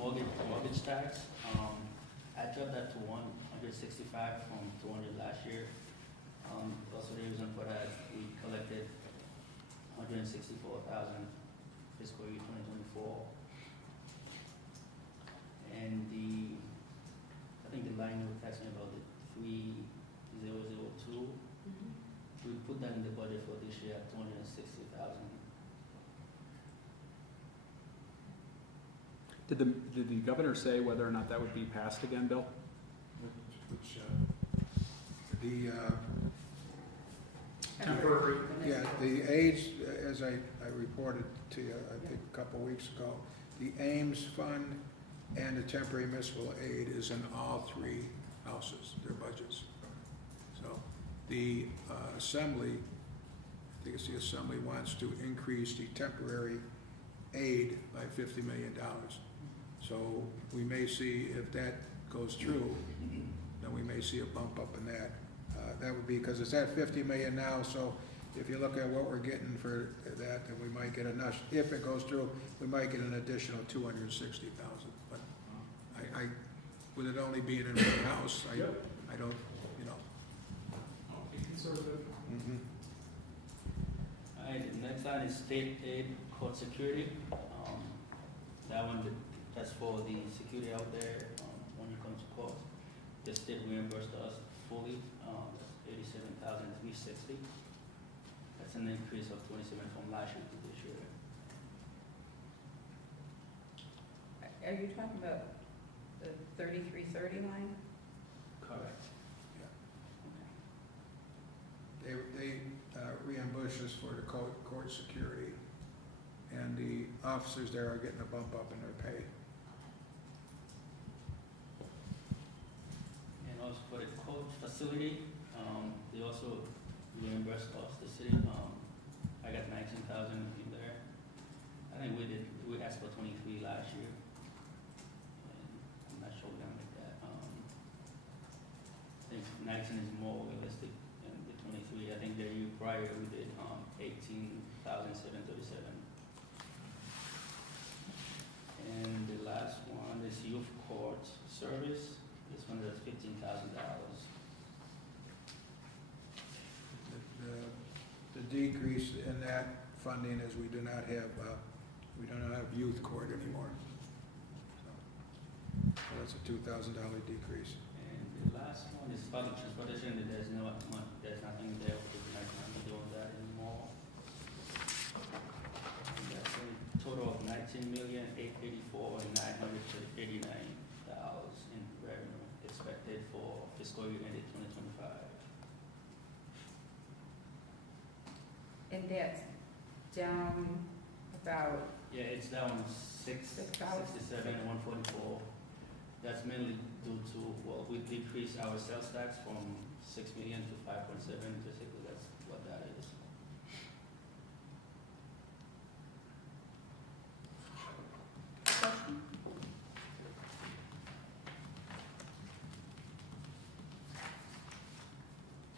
mortgage tax, I dropped that to 165 from 200 last year. Also the reason for that, we collected 164,000 fiscal year 2024. And I think the line you were asking about, the 3002, we put that in the budget for this year at 260,000. Did the governor say whether or not that would be passed again, Bill? Which, the, Temporary. yeah, the age, as I reported to you, I think a couple weeks ago, the Ames Fund and the temporary municipal aid is in all three houses, their budgets. So the Assembly, I think it's the Assembly, wants to increase the temporary aid by $50 million. So we may see, if that goes through, then we may see a bump up in that. That would be, because it's at 50 million now, so if you look at what we're getting for that, then we might get enough, if it goes through, we might get an additional 260,000. But I, with it only being in one house, I don't, you know. Conservative. Mhm. All right, the next line is state aid court security. That one, that's for the security out there, when you come to court. The state reimbursed us fully, that's 87,360. That's an increase of 27 from last year to this year. Are you talking about the 3330 line? Correct. They reimburse us for the court security, and the officers there are getting a bump up in their pay. And also for the court facility, they also reimbursed us, the city, I got 19,000 in there. I think we asked for 23 last year. And I'm not sure we're gonna make that. I think 19 is more realistic than the 23. I think the year prior we did 18,737. And the last one is youth court service. This one is $15,000. The decrease in that funding is we do not have youth court anymore. So that's a $2,000 decrease. And the last one is public transportation. There's nothing there because we're not going to be doing that anymore. And that's a total of $19,884,989 in revenue expected for fiscal year ended 2025. And that's down about, Yeah, it's down 667, 144. That's mainly due to, well, we decreased our sales tax from 6 million to 5.7, basically that's what that is. question?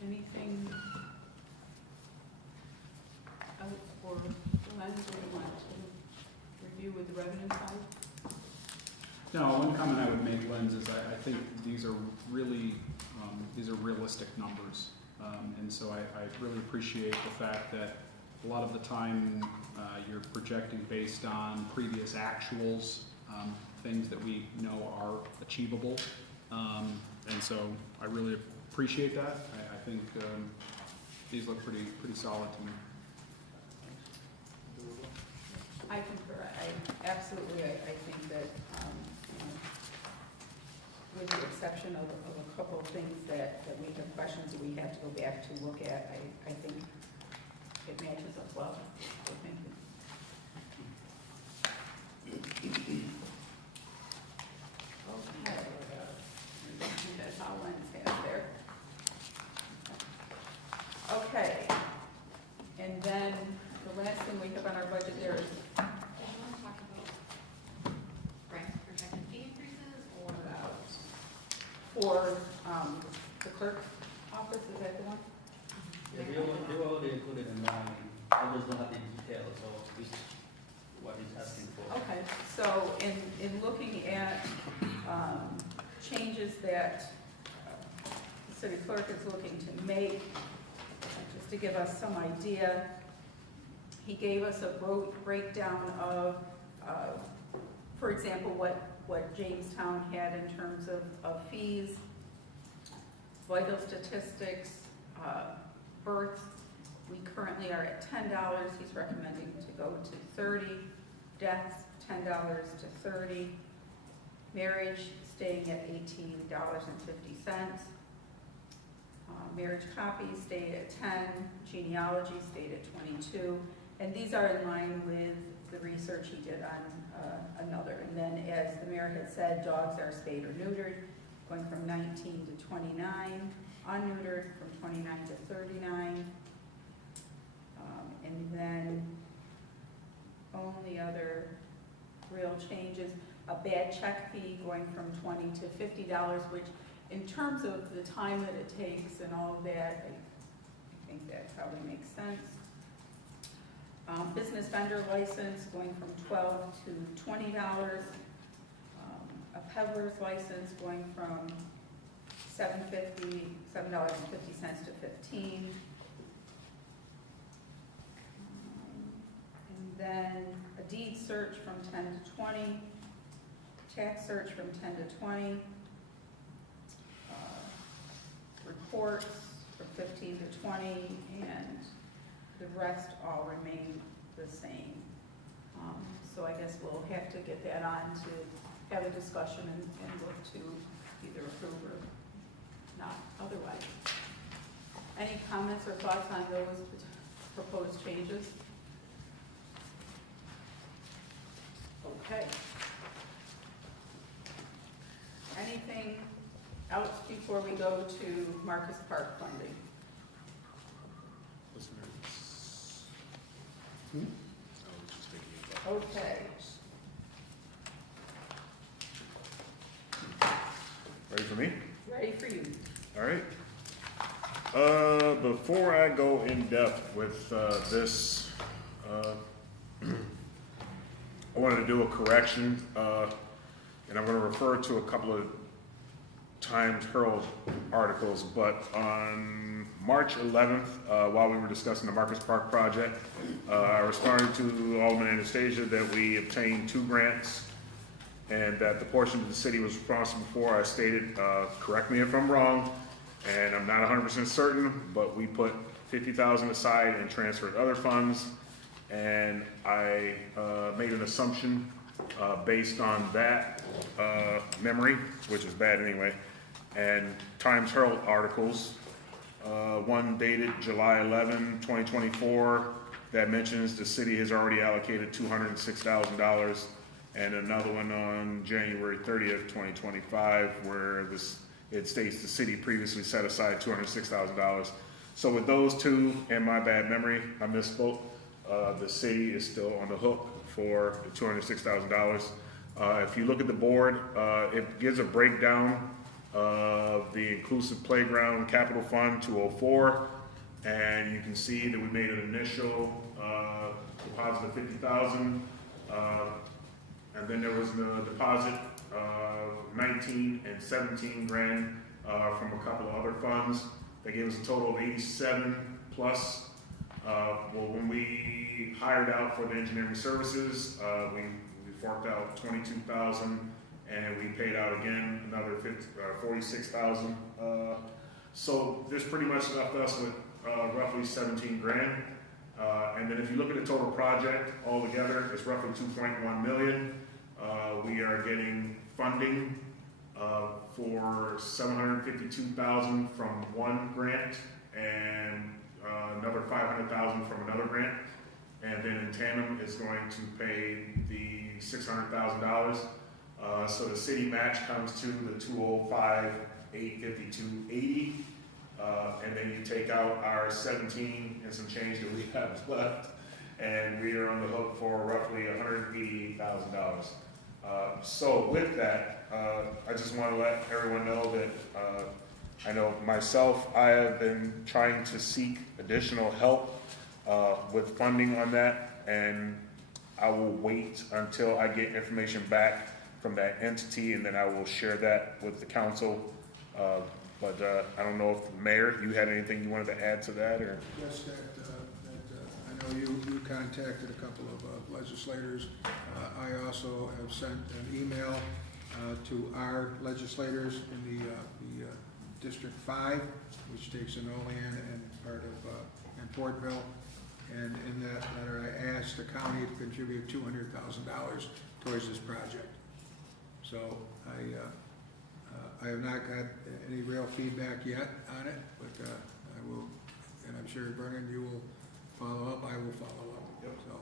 Anything else for the lens that you want to review with the revenue side? No, one comment I would make, Lens, is I think these are really, these are realistic numbers. And so I really appreciate the fact that a lot of the time you're projecting based on previous actuals, things that we know are achievable. And so I really appreciate that. I think these look pretty solid to me. I concur. I absolutely, I think that, with the exception of a couple of things that we have questions that we have to go back to look at, I think it matches up well. So thank you. Okay. That's all Lynn's has there. Okay. And then the last thing we have on our budget there is, Do you want to talk about projected fee increases or? for the clerk's office, is that the one? Yeah, they were already included in mine, I just don't have the details of which, what he's asking for. Okay, so in looking at changes that the city clerk is looking to make, just to give us some idea, he gave us a breakdown of, for example, what Jamestown had in terms of fees, vital statistics, births. We currently are at $10. He's recommending to go to $30. Deaths, $10 to $30. Marriage staying at $18.50. Marriage copies stayed at $10. Genealogy stayed at $22. And these are in line with the research he did on another. And then, as the mayor had said, dogs are spayed or neutered, going from 19 to 29. Unneutered from 29 to 39. And then only other real changes, a bad check fee going from $20 to $50, which in terms of the time that it takes and all of that, I think that probably makes sense. Business vendor license going from $12 to $20. A peddler's license going from $7.50 to $15. And then a deed search from 10 to 20, tax search from 10 to 20, reports from 15 to 20, and the rest all remain the same. So I guess we'll have to get that on to have a discussion and look to either approve or not otherwise. Any comments or thoughts on those proposed changes? Okay. Anything else before we go to Marcus Park funding? Okay. Ready for me? Ready for you. All right. Before I go in depth with this, I wanted to do a correction, and I'm going to refer to a couple of Times Herald articles, but on March 11th, while we were discussing the Marcus Park project, I responded to Alderman Anastasia that we obtained 2 grants and that the portion that the city was responsible for, I stated, correct me if I'm wrong, and I'm not 100% certain, but we put $50,000 aside and transferred other funds, and I made an assumption based on that memory, which is bad anyway, and Times Herald articles, one dated July 11, 2024, that mentions the city has already allocated $206,000, and another one on January 30th, 2025, where it states the city previously set aside $206,000. So with those two and my bad memory, I misspoke. The city is still on the hook for the $206,000. If you look at the board, it gives a breakdown of the Inclusive Playground Capital Fund 204, and you can see that we made an initial deposit of $50,000, and then there was the deposit of 19 and 17 grand from a couple of other funds. That gave us a total of 87 plus. Well, when we hired out for the engineering services, we forked out 22,000, and we paid out again another 46,000. So this pretty much left us with roughly 17 grand. And then if you look at the total project altogether, it's roughly 2.1 million. We are getting funding for $752,000 from one grant and another $500,000 from another grant. And then in tandem is going to pay the $600,000. So the city match comes to the $205,852.80. And then you take out our 17 and some change that we have left, and we are on the hook for roughly $188,000. So with that, I just want to let everyone know that I know myself, I have been trying to seek additional help with funding on that, and I will wait until I get information back from that entity, and then I will share that with the council. But I don't know if, Mayor, you had anything you wanted to add to that, or? Just that, I know you contacted a couple of legislators. I also have sent an email to our legislators in the District 5, which takes in Olean and part of and Portville. And in that letter, I asked the county to contribute $200,000 towards this project. So I have not got any real feedback yet on it, but I will, and I'm sure Vernon, you will follow up, I will follow up. Yep. So,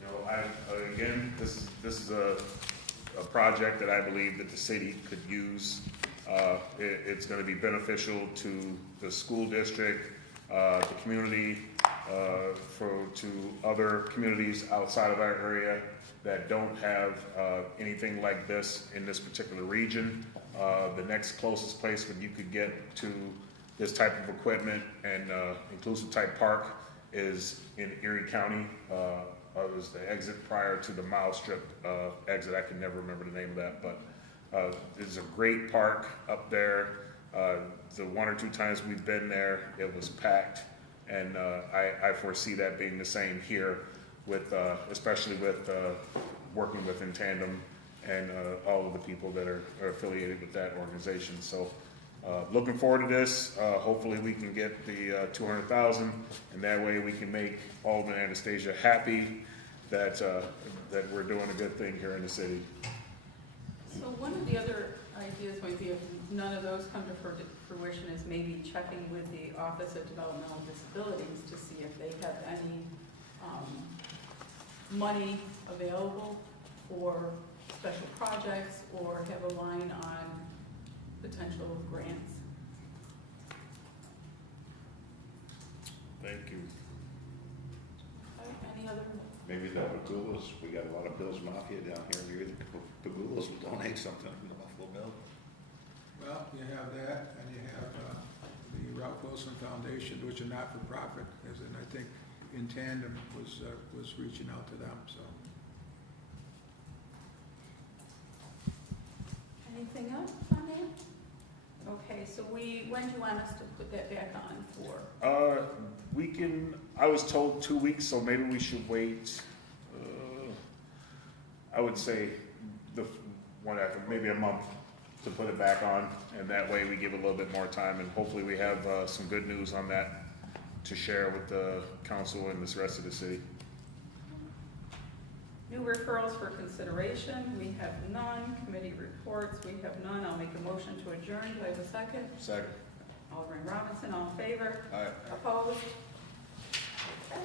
You know, again, this is a project that I believe that the city could use. It's gonna be beneficial to the school district, the community, to other communities outside of our area that don't have anything like this in this particular region. The next closest place that you could get to this type of equipment and inclusive type park is in Erie County. It was the exit prior to the mile strip exit. I can never remember the name of that, but it's a great park up there. The one or two times we've been there, it was packed, and I foresee that being the same here, with especially with working with In Tandem and all of the people that are affiliated with that organization. So looking forward to this. Hopefully we can get the 200,000, and that way we can make Alderman Anastasia happy that that we're doing a good thing here in the city. So one of the other ideas might be, if none of those come to fruition, is maybe checking with the Office of Developmental Disabilities to see if they have any money available for special projects, or have a line on potential grants. Thank you. Any other? Maybe the Pagulas, we got a lot of Bills Mafia down here, maybe the Pagulas will donate something from the Buffalo Bill. well, you have that, and you have the Ralph Wilson Foundation, which are not-for-profit, as in, I think, In Tandem was reaching out to them, so. Anything else on that? Okay, so when do you want us to put that back on for? We can, I was told 2 weeks, so maybe we should wait, I would say maybe a month to put it back on, and that way we give a little bit more time, and hopefully we have some good news on that to share with the council and the rest of the city. New referrals for consideration, we have none. Committee reports, we have none. I'll make a motion to adjourn. Do I have a second? Second. Alderman Robinson, all in favor? All right. Opposed? Okay.